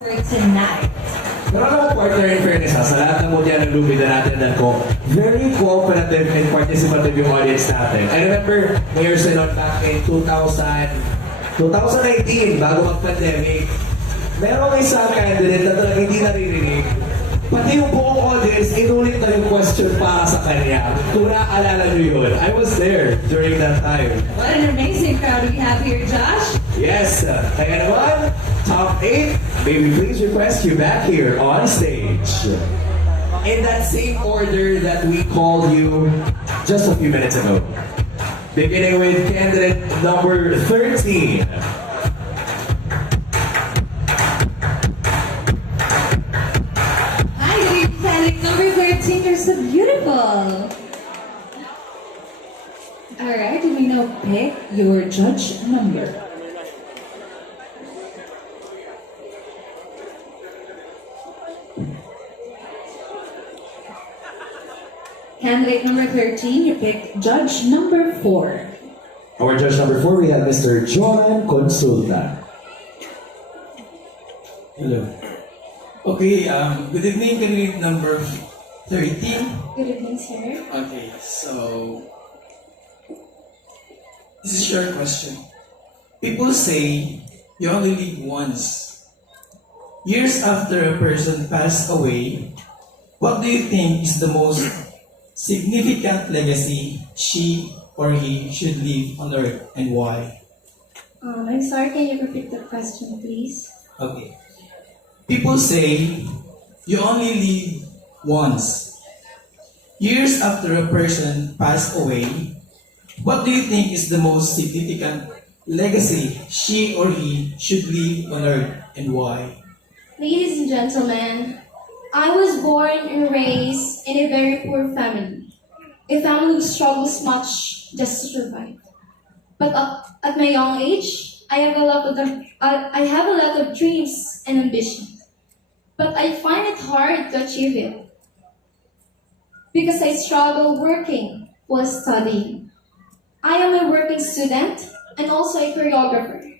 for tonight. Pero alam mo, partner, in fairness sa lahat ng mudya ng lumida natin ko, very cooperative and participative yung audience natin. I remember, Mayor Senon, back in 2019, bago mag-pandemic, merong isang candidate na talagang hindi naririnig. Pati yung buong audience, inulit na yung question para sa kanya. Kung naaalala nyo yun, I was there during that time. What an amazing crowd we have here, Josh. Yes, kaya naman, top 8, may we please request you back here on stage. In that same order that we called you just a few minutes ago. Beginning with candidate number 13. Hi, good evening, candidate number 13. You're so beautiful. Alright, we now pick your judge number. Candidate number 13, you pick judge number 4. Our judge number 4, we have Mr. John Consulta. Hello. Okay, good evening, candidate number 13. Good evening, sir. Okay, so this is your question. People say you only live once. Years after a person passed away, what do you think is the most significant legacy she or he should leave on earth and why? I'm sorry, can you repeat the question, please? Okay. People say you only live once. Years after a person passed away, what do you think is the most significant legacy she or he should leave on earth and why? Ladies and gentlemen, I was born and raised in a very poor family. A family who struggles much just to survive. But at my young age, I have a lot of dreams and ambitions. But I find it hard to achieve it. Because I struggle working while studying. I am a working student and also a choreographer.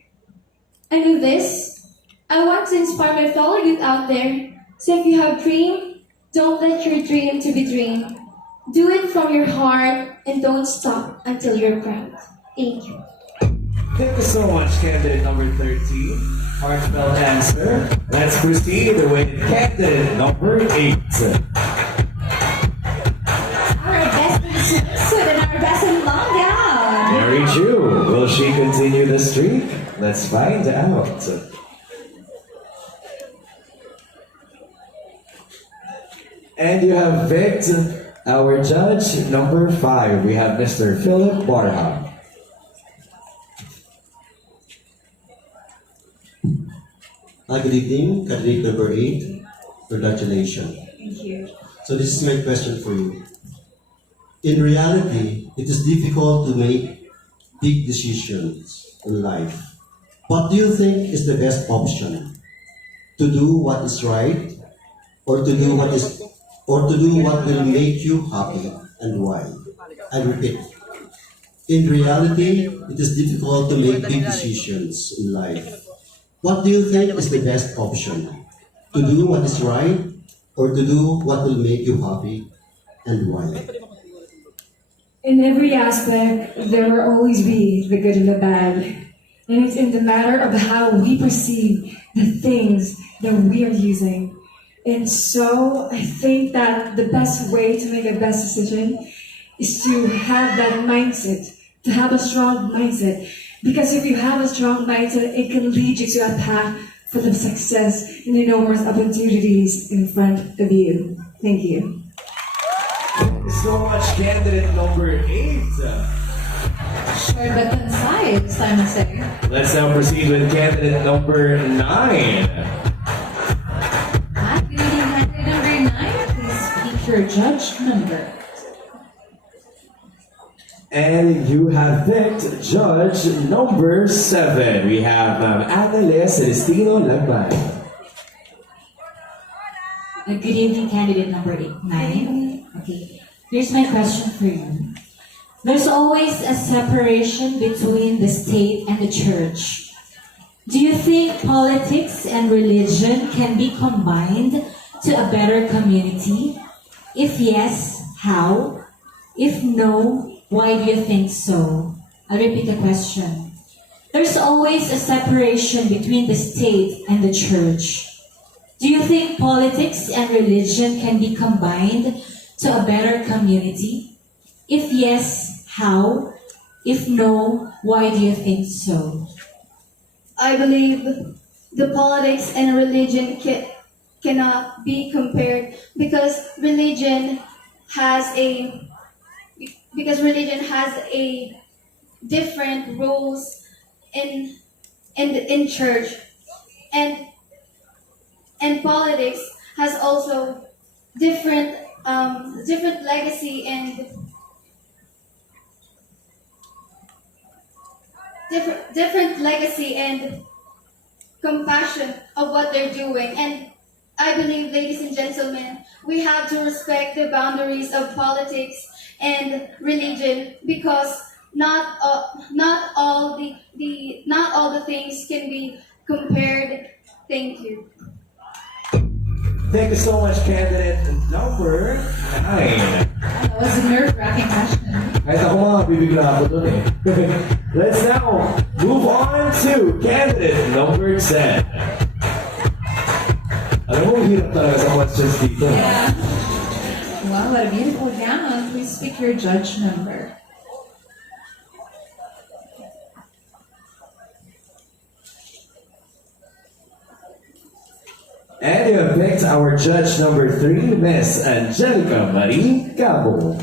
And with this, I want to inspire my fellow youth out there. So if you have dream, don't let your dream to be dreamed. Do it from your heart and don't stop until you're proud. Thank you. Thank you so much, candidate number 13. Heartfelt answer. Let's proceed with candidate number 8. Our best in swimsuit and our best in long gown. Mary Ju, will she continue the streak? Let's find out. And you have picked our judge number 5. We have Mr. Philip Barham. Good evening, candidate number 8. Congratulations. Thank you. So this is my question for you. In reality, it is difficult to make big decisions in life. What do you think is the best option? To do what is right, or to do what will make you happy, and why? I repeat. In reality, it is difficult to make big decisions in life. What do you think is the best option? To do what is right, or to do what will make you happy, and why? In every aspect, there will always be the good and the bad. And it's in the matter of how we perceive the things that we are using. And so I think that the best way to make a best decision is to have that mindset, to have a strong mindset. Because if you have a strong mindset, it can lead you to a path for the success and the enormous opportunities in front of you. Thank you. Thank you so much, candidate number 8. Short but concise, I must say. Let's now proceed with candidate number 9. Hi, good evening, candidate number 9. Please pick your judge number. And you have picked judge number 7. We have Annalea Celestino Lagban. Good evening, candidate number 9. Okay, here's my question for you. There's always a separation between the state and the church. Do you think politics and religion can be combined to a better community? If yes, how? If no, why do you think so? I'll repeat the question. There's always a separation between the state and the church. Do you think politics and religion can be combined to a better community? If yes, how? If no, why do you think so? I believe the politics and religion cannot be compared because religion has a different roles in church, and politics has also different legacy and different legacy and compassion of what they're doing. And I believe, ladies and gentlemen, we have to respect the boundaries of politics and religion because not all the things can be compared. Thank you. Thank you so much, candidate number 9. That was a nerve-wracking question. Kahit ako mga bibigla ako dun eh. Let's now move on to candidate number 10. Alam mo, hirap talaga sa questions dito. Yeah. Wow, what a beautiful gown. Please pick your judge number. And you have picked our judge number 3, Miss Angelica Marie Cabo.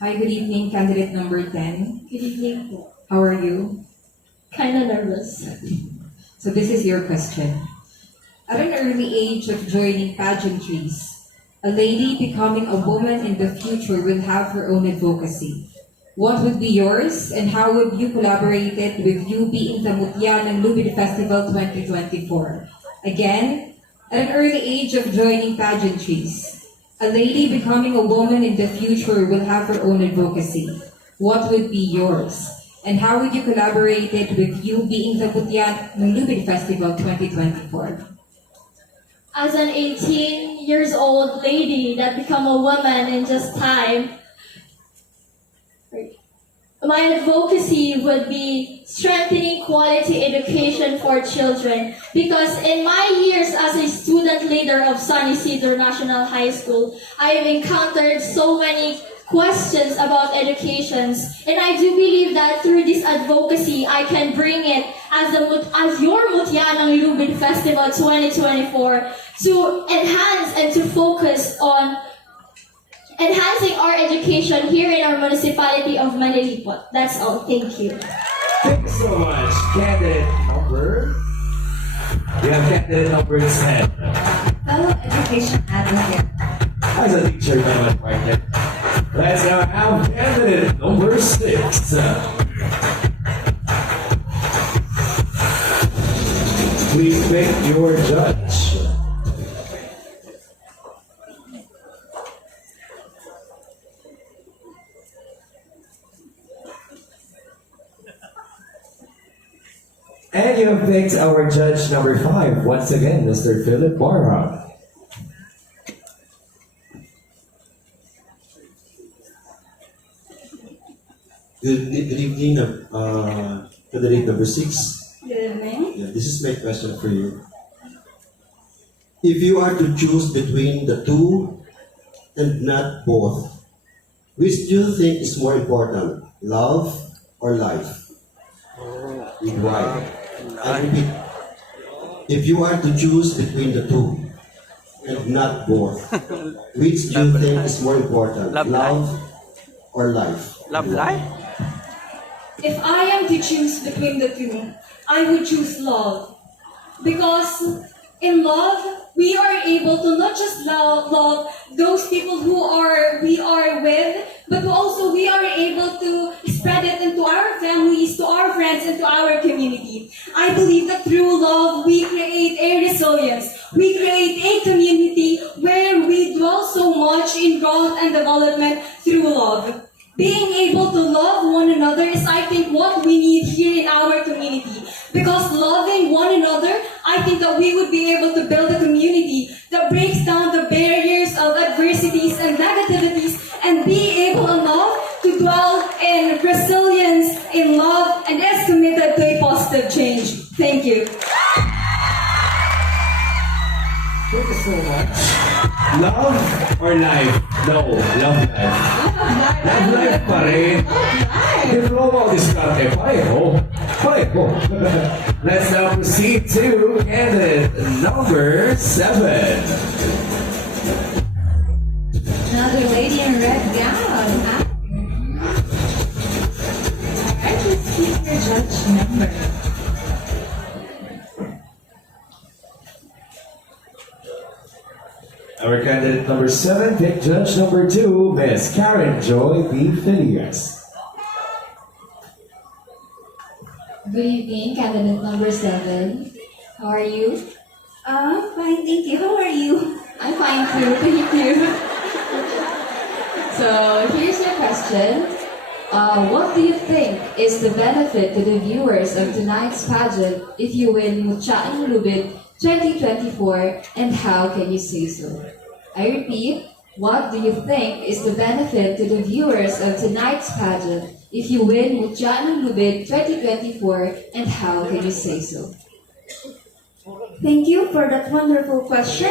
Hi, good evening, candidate number 10. Good evening po. How are you? Kinda nervous. So this is your question. At an early age of joining pageantries, a lady becoming a woman in the future will have her own advocacy. What would be yours, and how would you collaborate it with UP Intamutya ng Lubid Festival 2024? Again, at an early age of joining pageantries, a lady becoming a woman in the future will have her own advocacy. What would be yours, and how would you collaborate it with UP Intamutya ng Lubid Festival 2024? As an 18 years old lady that become a woman in just time, my advocacy would be strengthening quality education for children, because in my years as a student leader of San Isidro National High School, I have encountered so many questions about educations, and I do believe that through this advocacy, I can bring it as your Mutya ng Lubid Festival 2024 to enhance and to focus on enhancing our education here in our municipality of Manilipot. That's all. Thank you. Thank you so much, candidate number. We have candidate number 10. Fellow education advocate. As a teacher naman, partner. Let's now have candidate number 6. Please pick your judge. And you have picked our judge number 5, once again, Mr. Philip Barra. Good evening, candidate number 6. Good evening. Yeah, this is my question for you. If you are to choose between the two and not both, which do you think is more important, love or life? And why? I repeat, if you are to choose between the two and not both, which do you think is more important, love or life? Love life? If I am to choose between the two, I would choose love. Because in love, we are able to not just love those people we are with, but also we are able to spread it into our families, to our friends, friends and to our community. I believe that through love, we create a resilience. We create a community where we dwell so much in growth and development through love. Being able to love one another is, I think, what we need here in our community. Because loving one another, I think that we would be able to build a community that breaks down the barriers of adversities and negativities and be able enough to dwell in resilience, in love, and is committed to a positive change. Thank you. Thank you so much. Love or life? No, love life. Love life pa rin. Diploma o diskarte, pareho. Pareho. Let's now proceed to candidate number 7. Another lady in red gown. Alright, let's keep your judge number. Our candidate number 7, pick judge number 2, Miss Karen Joy B. Phineas. Good evening, candidate number 7. How are you? Fine, thank you. How are you? I'm fine too, thank you. So here's your question. What do you think is the benefit to the viewers of tonight's pageant if you win Mutyaing Lubid 2024, and how can you say so? I repeat, what do you think is the benefit to the viewers of tonight's pageant if you win Mutyaing Lubid 2024, and how can you say so? Thank you for that wonderful question,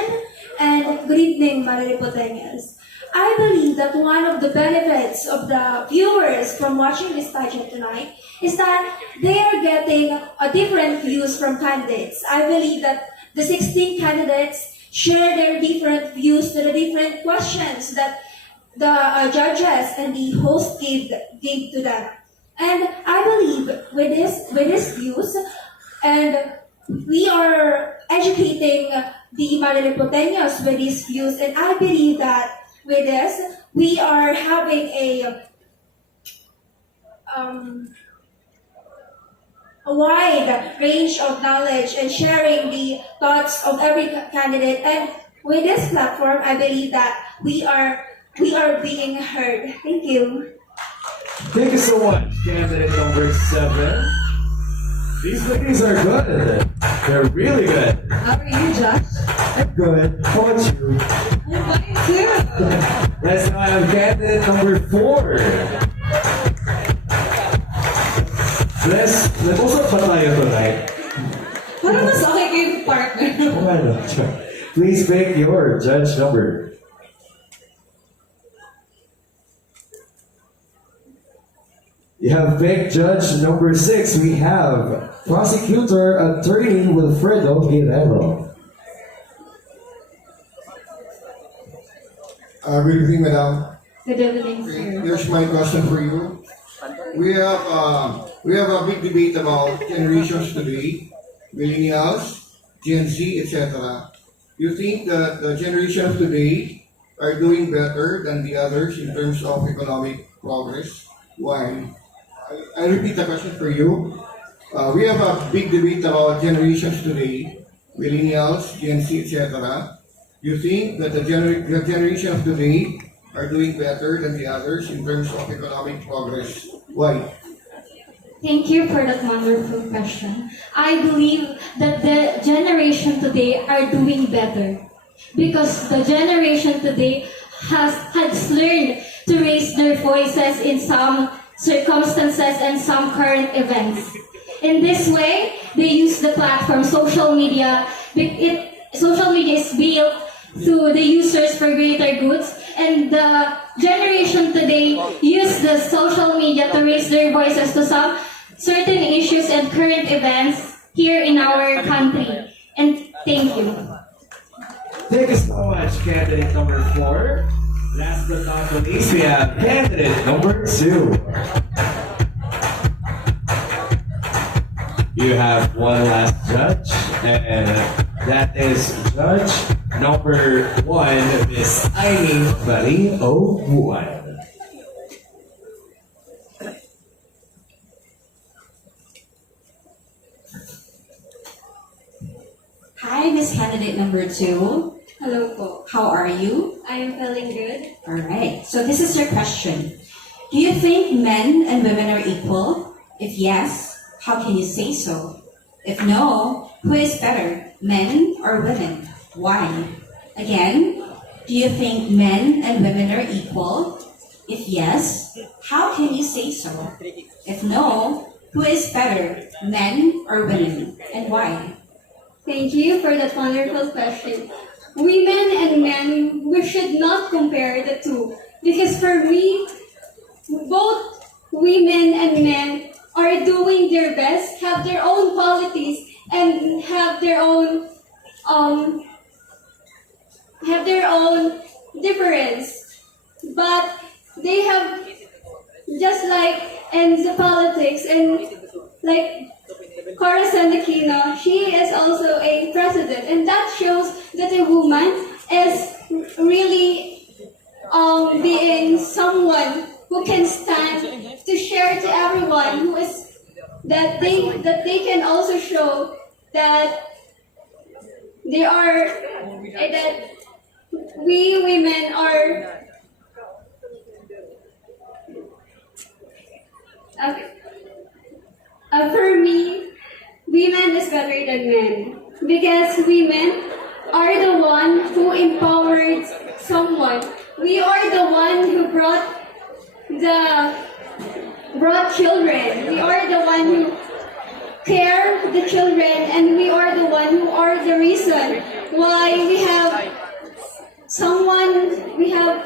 and good evening, Manilipoteñas. I believe that one of the benefits of the viewers from watching this pageant tonight is that they are getting different views from candidates. I believe that the 16 candidates share their different views to the different questions that the judges and the host gave to them. And I believe with this views, and we are educating the Manilipoteños with these views, and I believe that with this, we are having a wide range of knowledge and sharing the thoughts of every candidate. And with this platform, I believe that we are being heard. Thank you. Thank you so much, candidate number 7. These ladies are good. They're really good. How are you, Josh? I'm good. How about you? I'm fine too. Let's now have candidate number 4. Nag-usap ba tayo tonight? Parang mas okay kayo yung partner. Ano? Please pick your judge number. You have picked judge number 6. We have prosecutor attorney Wilfredo Guerrero. Good evening, madam. Good evening, sir. Here's my question for you. We have a big debate about generations today, millennials, Gen Z, etc. You think that the generation of today are doing better than the others in terms of economic progress? Why? I repeat the question for you. We have a big debate about generations today, millennials, Gen Z, etc. You think that the generation of today are doing better than the others in terms of economic progress? Why? Thank you for that wonderful question. I believe that the generation today are doing better because the generation today has learned to raise their voices in some circumstances and some current events. In this way, they use the platform social media. Social media is built to the users for greater goods, and the generation today use the social media to raise their voices to some certain issues and current events here in our country. And thank you. Thank you so much, candidate number 4. Last but not least, we have candidate number 2. You have one last judge, and that is judge number 1, Miss Aimee Bali Obuan. candidate number 2. Hello po. How are you? I am feeling good. Alright, so this is your question. Do you think men and women are equal? If yes, how can you say so? If no, who is better, men or women? Why? Again, do you think men and women are equal? If yes, how can you say so? If no, who is better, men or women? And why? Thank you for that wonderful question. Women and men, we should not compare the two. Because for me, both women and men are doing their best, have their own qualities, and have their own difference. But they have, just like in the politics, and like Corazon Aquino, she is also a president, and that shows that a woman is really being someone who can stand to share to everyone, who is that they can also show that they are that we women are for me, women is better than men because women are the one who empowered someone. We are the one who brought children. We are the one who care the children, and we are the one who are the reason why we have someone. We have.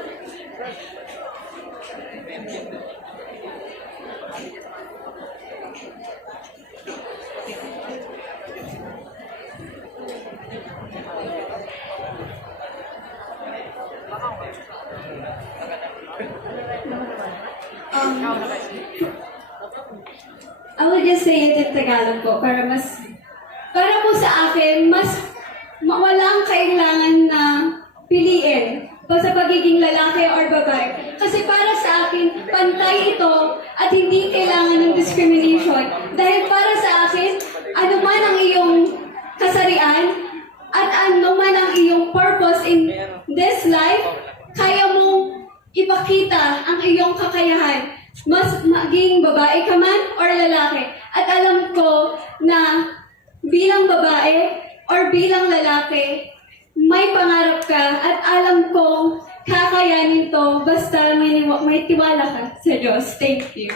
I will just say it in Tagalog po para po sa akin walang kailangan na piliin pa sa pagiging lalaki or babae. Kasi para sa akin, pantay ito at hindi kailangan ng discrimination. Dahil para sa akin, ano man ang iyong kasarian at ano man ang iyong purpose in this life, kaya mong ipakita ang iyong kakayahan. Mas maging babae ka man or lalaki. At alam ko na bilang babae or bilang lalaki, may pangarap ka at alam ko kakayanin to basta may tiwala ka sa Diyos. Thank you.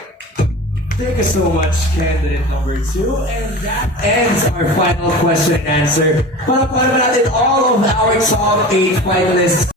Thank you so much, candidate number 2. And that ends our final question and answer. Palakpakan natin all of our top 8 finalists.